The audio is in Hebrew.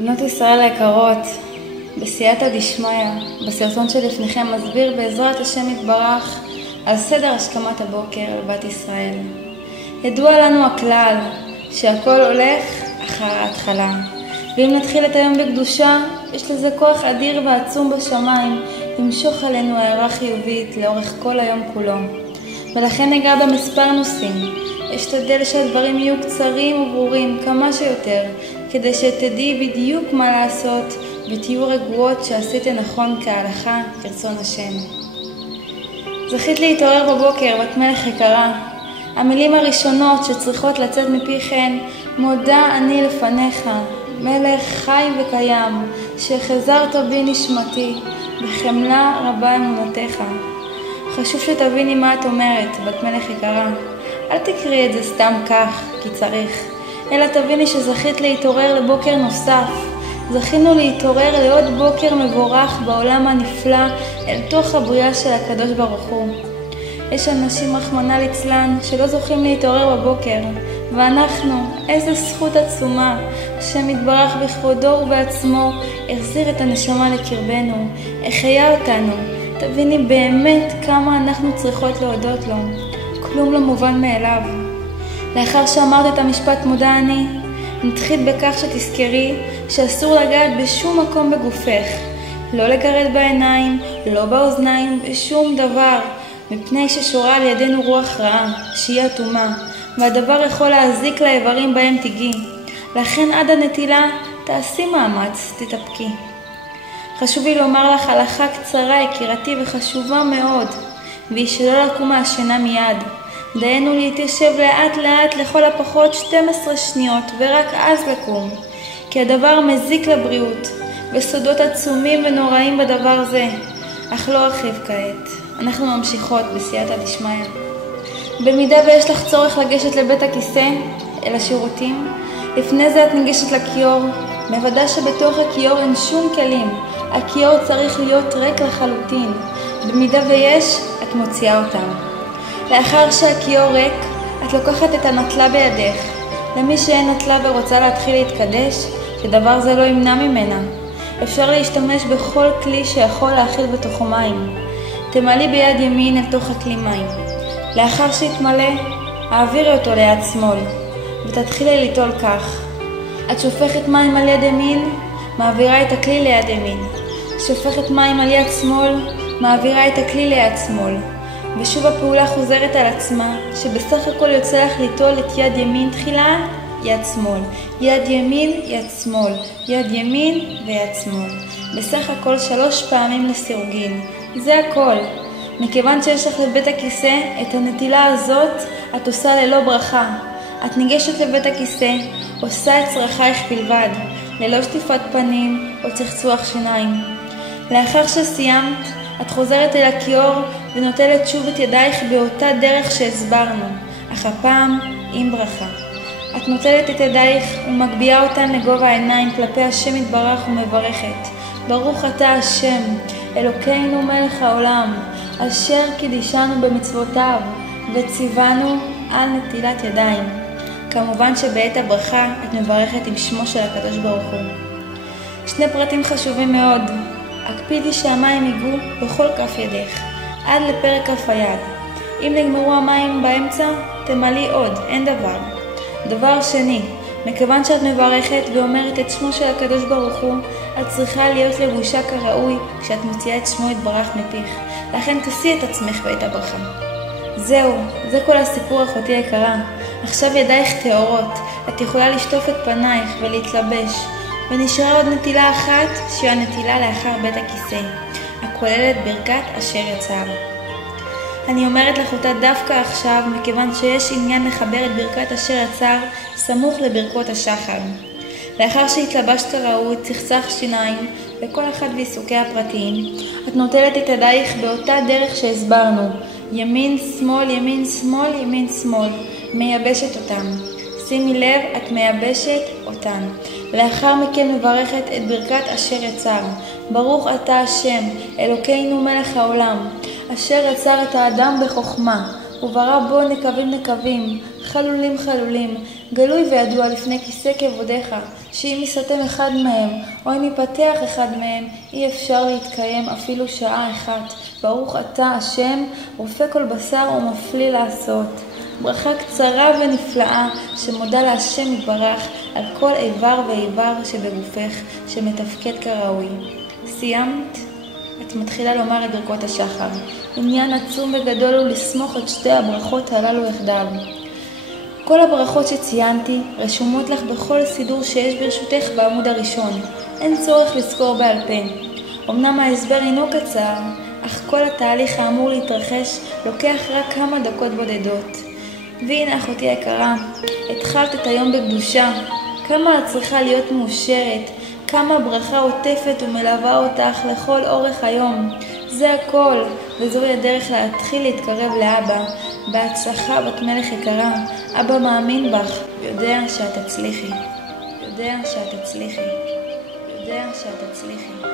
בנות ישראל היקרות, בסייעתא דשמיא, בסרטון שלפניכם מסביר בעזרת השם יתברך על סדר השכמת הבוקר לבת ישראל. ידוע לנו הכלל שהכל הולך אחר ההתחלה, ואם נתחיל את היום בקדושה, יש לזה כוח אדיר ועצום בשמיים למשוך עלינו הערה חיובית לאורך כל היום כולו. ולכן ניגע במספר נושאים. אשתדל שהדברים יהיו קצרים וברורים כמה שיותר, כדי שתדעי בדיוק מה לעשות ותהיו רגועות שעשיתי נכון כהלכה כרצון השם. זכית להתעורר בבוקר, בת מלך יקרה. המילים הראשונות שצריכות לצאת מפיכן, מודה אני לפניך, מלך חי וקיים, שחזרת בי נשמתי, בחמלה רבה אמונתך. חשוב שתביני מה את אומרת, בת מלך יקרה. אל תקראי את זה סתם כך, כי צריך, אלא תביני שזכית להתעורר לבוקר נוסף. זכינו להתעורר לעוד בוקר מבורך בעולם הנפלא, אל תוך הבריאה של הקדוש ברוך הוא. יש אנשים רחמנא ליצלן שלא זוכים להתעורר בבוקר, ואנחנו, איזו זכות עצומה, השם יתברך בכבודו ובעצמו, החזיר את הנשמה לקרבנו, החיה אותנו. תביני באמת כמה אנחנו צריכות להודות לו. כלום לא מובן מאליו. לאחר שאמרת את המשפט מודה אני, נתחיל בכך שתזכרי שאסור לגעת בשום מקום בגופך, לא לגרד בעיניים, לא באוזניים, בשום דבר, מפני ששורה על ידינו רוח רעה, שהיא אטומה, והדבר יכול להזיק לאיברים בהם תיגי. לכן עד הנטילה תעשי מאמץ, תתאפקי. חשוב לי לומר לך הלכה קצרה יקירתי וחשובה מאוד, והיא שלא לקום מהשינה מיד. דיינו להתיישב לאט לאט לכל הפחות 12 שניות ורק אז לקום, כי הדבר מזיק לבריאות, וסודות עצומים ונוראים בדבר זה. אך לא ארחיב כעת, אנחנו ממשיכות בסייעתא דשמיא. במידה ויש לך צורך לגשת לבית הכיסא, אל השירותים, לפני זה את ניגשת לכיור, מוודא שבתוך הכיור אין שום כלים. הכיור צריך להיות ריק לחלוטין. במידה ויש, את מוציאה אותם. לאחר שהכיור ריק, את לוקחת את הנטלה בידך. למי שאין נטלה ורוצה להתחיל להתקדש, שדבר זה לא ימנע ממנה. אפשר להשתמש בכל כלי שיכול להכיל בתוכו מים. תמלאי ביד ימין אל תוך הכלי מים. לאחר שיתמלא, העבירי אותו ליד שמאל, ותתחילי ליטול כך. את שופכת מים על יד ימין, מעבירה את הכלי ליד ימין. שופכת מים על יד שמאל, מעבירה את הכלי ליד שמאל. ושוב הפעולה חוזרת על עצמה, שבסך הכל יוצא לך ליטול את יד ימין תחילה, יד שמאל, יד ימין, יד שמאל, יד ימין ויד שמאל. בסך הכל 3 פעמים לסירוגין. זה הכל. מכיוון שיש לך לבית הכיסא, את הנטילה הזאת את עושה ללא ברכה. את ניגשת לבית הכיסא, עושה את צרכייך בלבד, ללא שטיפת פנים או צחצוח שיניים. לאחר שסיימת, את חוזרת אל הכיור ונוטלת שוב את ידייך באותה דרך שהסברנו, אך הפעם עם ברכה. את נוטלת את ידייך ומגביהה אותן לגובה העיניים כלפי השם יתברך ומברכת. ברוך אתה השם, אלוקינו מלך העולם, אשר קידישנו במצוותיו וציוונו על נטילת ידיים. כמובן שבעת הברכה את מברכת עם שמו של הקדוש ברוך הוא. 2 פרטים חשובים מאוד. הקפידי שהמים ייגעו בכל כף ידך, עד לפרק כף היד. אם נגמרו המים באמצע, תמלאי עוד, אין דבר. דבר שני, מכיוון שאת מברכת ואומרת את שמו של הקדוש ברוך הוא, את צריכה להיות לבושה כראוי כשאת מוציאה את שמו יתברך מפיך. לכן תשיא את עצמך בעת הברכה. זהו, זה כל הסיפור אחותי היקרה. עכשיו ידייך טהורות, את יכולה לשטוף את פנייך ולהתלבש. ונשארה עוד נטילה אחת, שהיא הנטילה לאחר בית הכיסא, הכוללת ברכת אשר יצר. אני אומרת לך אותה דווקא עכשיו, מכיוון שיש עניין לחבר את ברכת אשר יצר סמוך לברכות השחר. לאחר שהתלבשת כראוי, צחצח שיניים, וכל אחד ועיסוקי הפרטיים, את נוטלת את ידייך באותה דרך שהסברנו, ימין, שמאל, ימין, שמאל, ימין, שמאל, מייבשת אותם. שימי לב, את מייבשת אותן. לאחר מכן מברכת את ברכת אשר יצר. ברוך אתה השם, אלוקינו מלך העולם, אשר יצר את האדם בחוכמה, וברא בו נקבים נקבים, חלולים חלולים, גלוי וידוע לפני כיסא כבודך, שאם יסתם אחד מהם, או אם ייפתח אחד מהם, אי אפשר להתקיים אפילו שעה אחת. ברוך אתה השם, רופא כל בשר ומפליא לעשות. ברכה קצרה ונפלאה, שמודה להשם יתברך על כל איבר ואיבר שבגופך, שמתפקד כראוי. סיימת? את מתחילה לומר את ברכות השחר. עניין עצום וגדול הוא לסמוך את שתי הברכות הללו יחדיו. כל הברכות שציינתי רשומות לך בכל סידור שיש ברשותך בעמוד הראשון. אין צורך לזכור בעל פה. אמנם ההסבר אינו קצר, אך כל התהליך האמור להתרחש לוקח רק כמה דקות בודדות. והנה אחותי היקרה, התחלת את היום בקדושה. כמה את צריכה להיות מאושרת, כמה ברכה עוטפת ומלווה אותך לכל אורך היום. זה הכל, וזוהי הדרך להתחיל להתקרב לאבא. בהצלחה בת מלך יקרה, אבא מאמין בך, יודע שאת תצליחי. יודע שאת תצליחי. יודע שאת תצליחי.